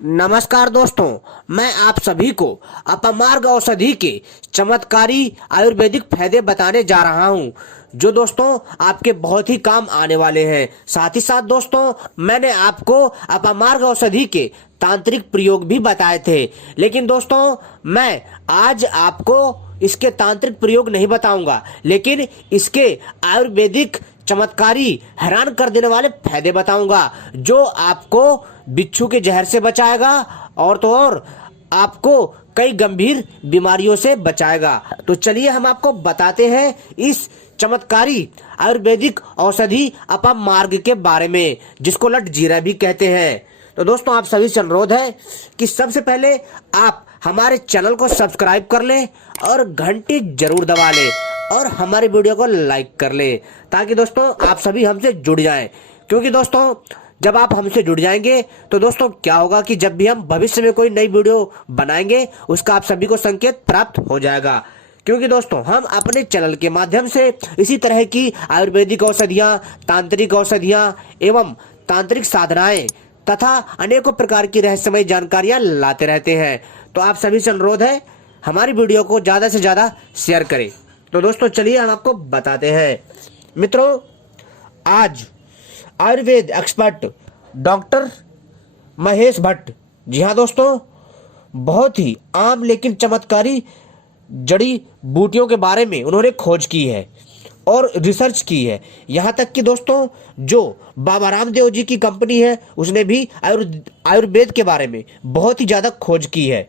नमस्कार दोस्तों, मैं आप सभी को अपमार्ग औषधि के चमत्कारी आयुर्वेदिक फायदे बताने जा रहा हूं, जो दोस्तों आपके बहुत ही काम आने वाले हैं। साथ ही साथ दोस्तों, मैंने आपको अपमार्ग औषधि के तांत्रिक प्रयोग भी बताए थे, लेकिन दोस्तों मैं आज आपको इसके तांत्रिक प्रयोग नहीं बताऊंगा, लेकिन इसके आयुर्वेदिक चमत्कारी हैरान कर देने वाले फायदे बताऊंगा, जो आपको बिच्छू के जहर से बचाएगा और तो और आपको कई गंभीर बीमारियों से बचाएगा। तो चलिए हम आपको बताते हैं इस चमत्कारी आयुर्वेदिक औषधि अपमार्ग के बारे में, जिसको लट जीरा भी कहते हैं। तो दोस्तों, आप सभी से अनुरोध है कि सबसे पहले आप हमारे चैनल को सब्सक्राइब कर लें और घंटी जरूर दबा लें और हमारे वीडियो को लाइक कर लें, ताकि दोस्तों आप सभी हमसे जुड़ जाएं। क्योंकि दोस्तों जब आप हमसे जुड़ जाएंगे तो दोस्तों क्या होगा कि जब भी हम भविष्य में कोई नई वीडियो बनाएंगे उसका आप सभी को संकेत प्राप्त हो जाएगा। क्योंकि दोस्तों हम अपने चैनल के माध्यम से इसी तरह की आयुर्वेदिक औषधियाँ, तांत्रिक औषधियाँ एवं तांत्रिक साधनाएं तथा अनेकों प्रकार की रहस्यमय जानकारियां लाते रहते हैं। तो आप सभी से अनुरोध है हमारी वीडियो को ज़्यादा से ज़्यादा शेयर करें। तो दोस्तों चलिए हम आपको बताते हैं। मित्रों, आज आयुर्वेद एक्सपर्ट डॉक्टर महेश भट्ट, जी हाँ दोस्तों, बहुत ही आम लेकिन चमत्कारी जड़ी बूटियों के बारे में उन्होंने खोज की है और रिसर्च की है। यहाँ तक कि दोस्तों जो बाबा रामदेव जी की कंपनी है उसने भी आयुर्वेद के बारे में बहुत ही ज़्यादा खोज की है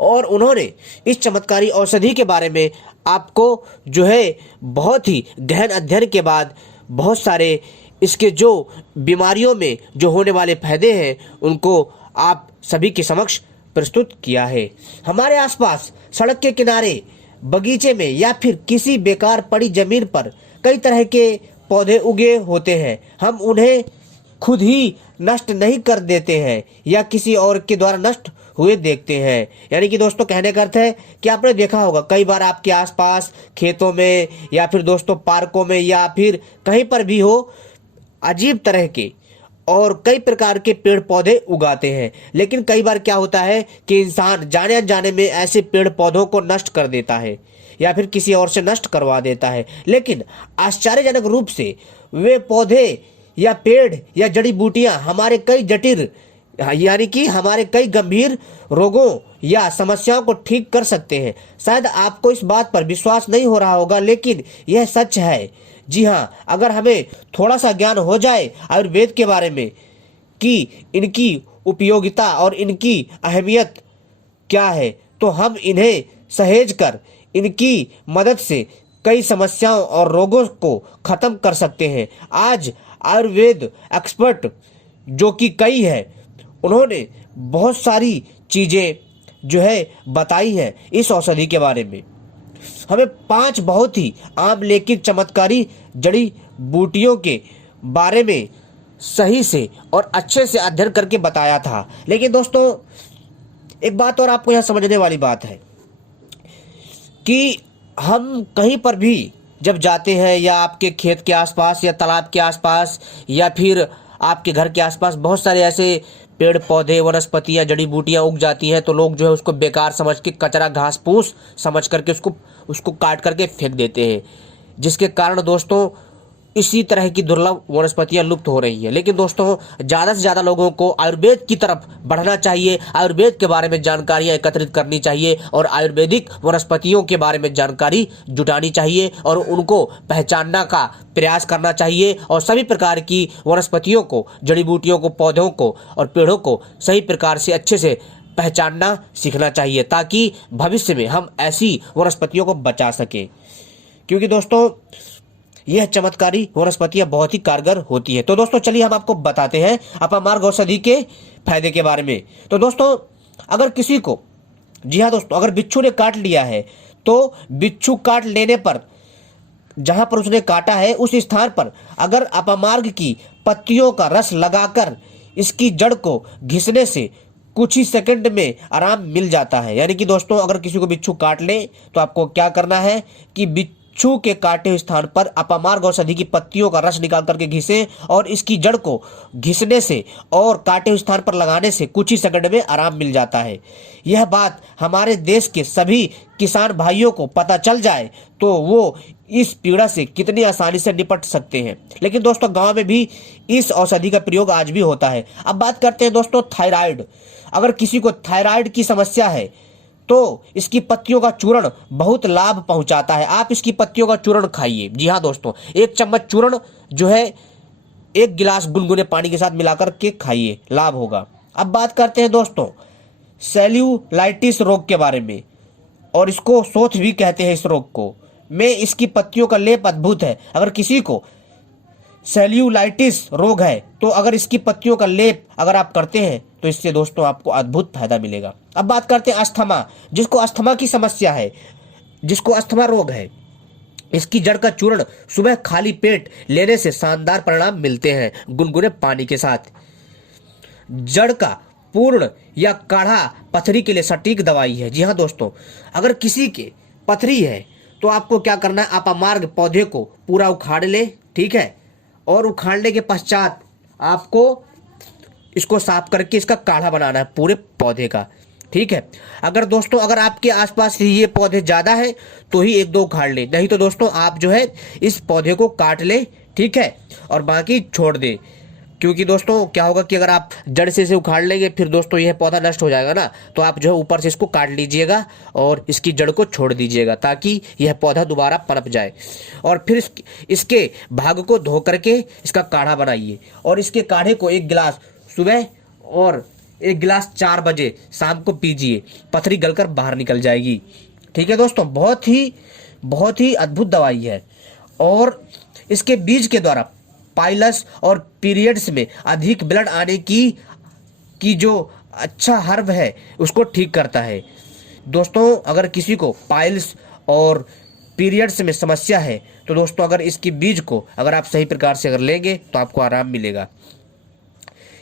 और उन्होंने इस चमत्कारी औषधि के बारे में आपको जो है बहुत ही गहन अध्ययन के बाद बहुत सारे इसके जो बीमारियों में जो होने वाले फायदे हैं उनको आप सभी के समक्ष प्रस्तुत किया है। हमारे आसपास सड़क के किनारे, बगीचे में या फिर किसी बेकार पड़ी जमीन पर कई तरह के पौधे उगे होते हैं। हम उन्हें खुद ही नष्ट नहीं कर देते हैं या किसी और के द्वारा नष्ट हुए देखते हैं। यानी कि दोस्तों कहने का अर्थ है कि आपने देखा होगा कई बार आपके आसपास खेतों में या फिर दोस्तों पार्कों में या फिर कहीं पर भी हो, अजीब तरह के और कई प्रकार के पेड़ पौधे उगाते हैं, लेकिन कई बार क्या होता है कि इंसान जाने अनजाने में ऐसे पेड़ पौधों को नष्ट कर देता है या फिर किसी और से नष्ट करवा देता है। लेकिन आश्चर्यजनक रूप से वे पौधे या पेड़ या जड़ी बूटियां हमारे कई जटिल यानी कि हमारे कई गंभीर रोगों या समस्याओं को ठीक कर सकते हैं। शायद आपको इस बात पर विश्वास नहीं हो रहा होगा, लेकिन यह सच है। जी हाँ, अगर हमें थोड़ा सा ज्ञान हो जाए आयुर्वेद के बारे में कि इनकी उपयोगिता और इनकी अहमियत क्या है, तो हम इन्हें सहेज कर इनकी मदद से कई समस्याओं और रोगों को खत्म कर सकते हैं। आज आयुर्वेद एक्सपर्ट जो कि कई है, उन्होंने बहुत सारी चीज़ें जो है बताई है इस औषधि के बारे में। हमें 5 बहुत ही आम लेकिन चमत्कारी जड़ी बूटियों के बारे में सही से और अच्छे से अध्ययन करके बताया था। लेकिन दोस्तों एक बात और आपको यहाँ समझने वाली बात है कि हम कहीं पर भी जब जाते हैं या आपके खेत के आसपास या तालाब के आसपास या फिर आपके घर के आसपास बहुत सारे ऐसे पेड़ पौधे, वनस्पतियाँ, जड़ी बूटियाँ उग जाती हैं, तो लोग जो है उसको बेकार समझ के, कचरा घास फूस समझ करके उसको काट करके फेंक देते हैं, जिसके कारण दोस्तों इसी तरह की दुर्लभ वनस्पतियाँ लुप्त हो रही हैं। लेकिन दोस्तों ज़्यादा से ज़्यादा लोगों को आयुर्वेद की तरफ बढ़ना चाहिए, आयुर्वेद के बारे में जानकारियाँ एकत्रित करनी चाहिए और आयुर्वेदिक वनस्पतियों के बारे में जानकारी जुटानी चाहिए और उनको पहचानना का प्रयास करना चाहिए और सभी प्रकार की वनस्पतियों को, जड़ी बूटियों को, पौधों को और पेड़ों को सही प्रकार से अच्छे से पहचानना सीखना चाहिए, ताकि भविष्य में हम ऐसी वनस्पतियों को बचा सकें। क्योंकि दोस्तों यह चमत्कारी वनस्पतियां बहुत ही कारगर होती है। तो दोस्तों चलिए हम आपको बताते हैं अपमार्ग औषधि के फायदे के बारे में। तो दोस्तों अगर किसी को, जी हाँ दोस्तों, अगर बिच्छू ने काट लिया है तो बिच्छू काट लेने पर जहां पर उसने काटा है उस स्थान पर अगर अपमार्ग की पत्तियों का रस लगाकर इसकी जड़ को घिसने से कुछ ही सेकंड में आराम मिल जाता है। यानी कि दोस्तों अगर किसी को बिच्छू काट ले तो आपको क्या करना है कि छू के काटे हुए स्थान पर अपमार्ग औषधि की पत्तियों का रस निकाल करके घिसे और इसकी जड़ को घिसने से और काटे हुए स्थान पर लगाने से कुछ ही सेकंड में आराम मिल जाता है। यह बात हमारे देश के सभी किसान भाइयों को पता चल जाए तो वो इस पीड़ा से कितनी आसानी से निपट सकते हैं। लेकिन दोस्तों गांव में भी इस औषधि का प्रयोग आज भी होता है। अब बात करते हैं दोस्तों थायराइड। अगर किसी को थायराइड की समस्या है तो इसकी पत्तियों का चूर्ण बहुत लाभ पहुंचाता है। आप इसकी पत्तियों का चूर्ण खाइए। जी हाँ दोस्तों, 1 चम्मच चूर्ण जो है 1 गिलास गुनगुने पानी के साथ मिलाकर के खाइए, लाभ होगा। अब बात करते हैं दोस्तों सेल्यूलाइटिस रोग के बारे में, और इसको शोथ भी कहते हैं। इस रोग को में इसकी पत्तियों का लेप अद्भुत है। अगर किसी को सेल्यूलाइटिस रोग है तो अगर इसकी पत्तियों का लेप अगर आप करते हैं तो इससे दोस्तों आपको अद्भुत फायदा मिलेगा। अब बात करते हैं अस्थमा। जिसको अस्थमा की समस्या है, जिसको अस्थमा रोग है, इसकी जड़ का चूर्ण सुबह खाली पेट लेने से शानदार परिणाम मिलते हैं गुनगुने पानी के साथ। जड़ का पूर्ण या काढ़ा पथरी के लिए सटीक दवाई है। जी हाँ दोस्तों, अगर किसी के पथरी है तो आपको क्या करना है, आप अमार्ग पौधे को पूरा उखाड़ ले, ठीक है, और उखाड़ने के पश्चात आपको इसको साफ करके इसका काढ़ा बनाना है पूरे पौधे का, ठीक है। अगर दोस्तों अगर आपके आसपास ये पौधे ज़्यादा हैं तो ही 1-2 उखाड़ ले, नहीं तो दोस्तों आप जो है इस पौधे को काट ले, ठीक है, और बाकी छोड़ दे। क्योंकि दोस्तों क्या होगा कि अगर आप जड़ से इसे उखाड़ लेंगे फिर दोस्तों यह पौधा नष्ट हो जाएगा ना, तो आप जो है ऊपर से इसको काट लीजिएगा और इसकी जड़ को छोड़ दीजिएगा ताकि यह पौधा दोबारा पनप जाए। और फिर इसके भाग को धो करके इसका काढ़ा बनाइए और इसके काढ़े को 1 गिलास सुबह और 1 गिलास 4 बजे शाम को पीजिए, पथरी गलकर बाहर निकल जाएगी। ठीक है दोस्तों, बहुत ही अद्भुत दवाई है। और इसके बीज के द्वारा पाइलस और पीरियड्स में अधिक ब्लड आने की जो अच्छा हर्ब है उसको ठीक करता है। दोस्तों अगर किसी को पाइल्स और पीरियड्स में समस्या है तो दोस्तों अगर इसकी बीज को अगर आप सही प्रकार से अगर लेंगे तो आपको आराम मिलेगा।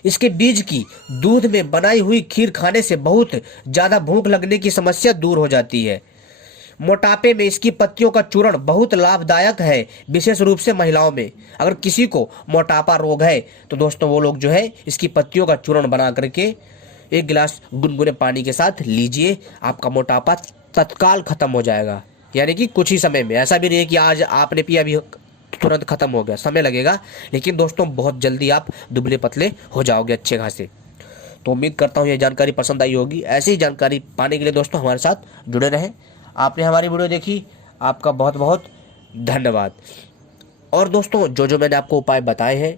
इसके बीज की दूध में बनाई हुई खीर खाने से बहुत ज़्यादा भूख लगने की समस्या दूर हो जाती है। मोटापे में इसकी पत्तियों का चूर्ण बहुत लाभदायक है, विशेष रूप से महिलाओं में। अगर किसी को मोटापा रोग है तो दोस्तों वो लोग जो है इसकी पत्तियों का चूर्ण बना करके 1 गिलास गुनगुने पानी के साथ लीजिए, आपका मोटापा तत्काल खत्म हो जाएगा। यानी कि कुछ ही समय में, ऐसा भी नहीं है कि आज आपने पिया अभी तुरंत खत्म हो गया, समय लगेगा, लेकिन दोस्तों बहुत जल्दी आप दुबले पतले हो जाओगे अच्छे खासे। तो उम्मीद करता हूँ ये जानकारी पसंद आई होगी। ऐसी जानकारी पाने के लिए दोस्तों हमारे साथ जुड़े रहें। आपने हमारी वीडियो देखी, आपका बहुत बहुत धन्यवाद। और दोस्तों जो मैंने आपको उपाय बताए हैं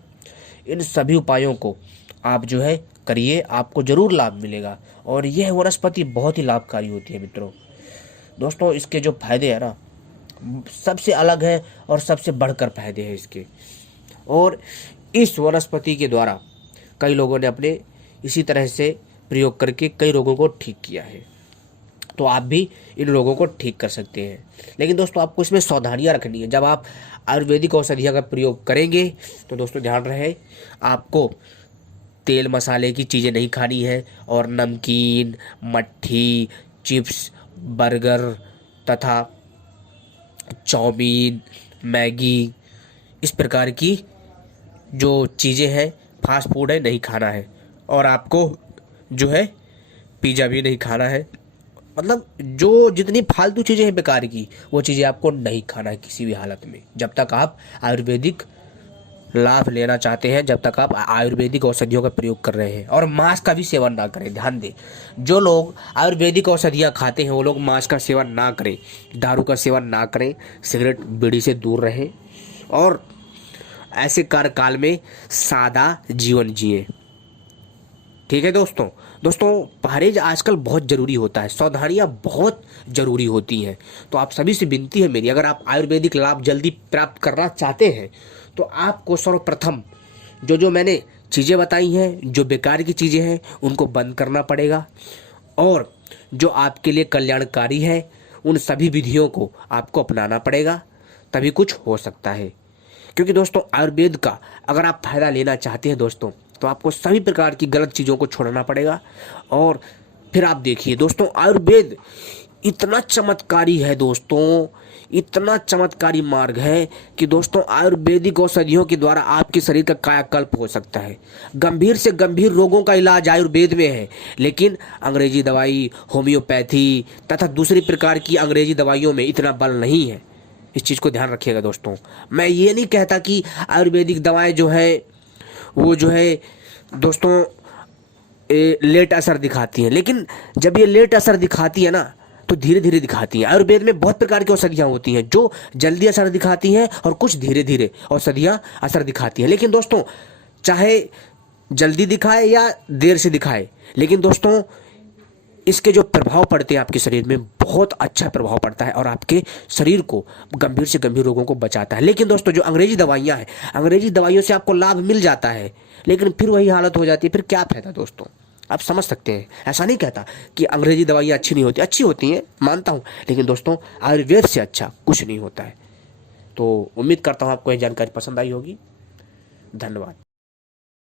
इन सभी उपायों को आप जो है करिए, आपको ज़रूर लाभ मिलेगा। और यह वनस्पति बहुत ही लाभकारी होती है मित्रों। दोस्तों इसके जो फायदे हैं ना सबसे अलग है और सबसे बढ़कर फायदे हैं इसके। और इस वनस्पति के द्वारा कई लोगों ने अपने इसी तरह से प्रयोग करके कई रोगों को ठीक किया है, तो आप भी इन लोगों को ठीक कर सकते हैं। लेकिन दोस्तों आपको इसमें सावधानियां रखनी है। जब आप आयुर्वेदिक औषधियों का प्रयोग करेंगे तो दोस्तों ध्यान रहे आपको तेल मसाले की चीज़ें नहीं खानी है और नमकीन, मट्ठी, चिप्स, बर्गर तथा चाउमीन, मैगी, इस प्रकार की जो चीज़ें हैं फास्ट फूड है नहीं खाना है। और आपको जो है पिज़्ज़ा भी नहीं खाना है। मतलब जो जितनी फालतू चीज़ें हैं बेकार की वो चीज़ें आपको नहीं खाना है किसी भी हालत में, जब तक आप आयुर्वेदिक लाभ लेना चाहते हैं, जब तक आप आयुर्वेदिक औषधियों का प्रयोग कर रहे हैं। और मांस का भी सेवन ना करें, ध्यान दें। जो लोग आयुर्वेदिक औषधियाँ खाते हैं वो लोग मांस का सेवन ना करें, दारू का सेवन ना करें, सिगरेट बीड़ी से दूर रहें और ऐसे कार्यकाल में सादा जीवन जिए। ठीक है दोस्तों परहेज आजकल बहुत ज़रूरी होता है, सावधानियाँ बहुत ज़रूरी होती हैं। तो आप सभी से विनती है मेरी, अगर आप आयुर्वेदिक लाभ जल्दी प्राप्त करना चाहते हैं तो आपको सर्वप्रथम जो मैंने चीज़ें बताई हैं, जो बेकार की चीज़ें हैं उनको बंद करना पड़ेगा। और जो आपके लिए कल्याणकारी है उन सभी विधियों को आपको अपनाना पड़ेगा, तभी कुछ हो सकता है। क्योंकि दोस्तों आयुर्वेद का अगर आप फ़ायदा लेना चाहते हैं दोस्तों तो आपको सभी प्रकार की गलत चीज़ों को छोड़ना पड़ेगा। और फिर आप देखिए दोस्तों आयुर्वेद इतना चमत्कारी है दोस्तों, इतना चमत्कारी मार्ग है कि दोस्तों आयुर्वेदिक औषधियों के द्वारा आपके शरीर का कायाकल्प हो सकता है। गंभीर से गंभीर रोगों का इलाज आयुर्वेद में है, लेकिन अंग्रेजी दवाई, होम्योपैथी तथा दूसरी प्रकार की अंग्रेजी दवाइयों में इतना बल नहीं है। इस चीज़ को ध्यान रखिएगा दोस्तों। मैं ये नहीं कहता कि आयुर्वेदिक दवाएं जो है वो जो है दोस्तों लेट असर दिखाती हैं, लेकिन जब ये लेट असर दिखाती है ना तो धीरे धीरे दिखाती हैं। आयुर्वेद में बहुत प्रकार की औषधियाँ होती हैं जो जल्दी असर दिखाती हैं और कुछ धीरे धीरे औषधियाँ असर दिखाती हैं। लेकिन दोस्तों चाहे जल्दी दिखाए या देर से दिखाए, लेकिन दोस्तों इसके जो प्रभाव पड़ते हैं आपके शरीर में बहुत अच्छा प्रभाव पड़ता है और आपके शरीर को गंभीर से गंभीर रोगों को बचाता है। लेकिन दोस्तों जो अंग्रेजी दवाइयाँ हैं, अंग्रेजी दवाइयों से आपको लाभ मिल जाता है, लेकिन फिर वही हालत हो जाती है। फिर क्या फायदा दोस्तों, आप समझ सकते हैं। ऐसा नहीं कहता कि अंग्रेजी दवाइयाँ अच्छी नहीं होती, अच्छी होती हैं, मानता हूँ, लेकिन दोस्तों आयुर्वेद से अच्छा कुछ नहीं होता है। तो उम्मीद करता हूँ आपको यह जानकारी पसंद आई होगी। धन्यवाद।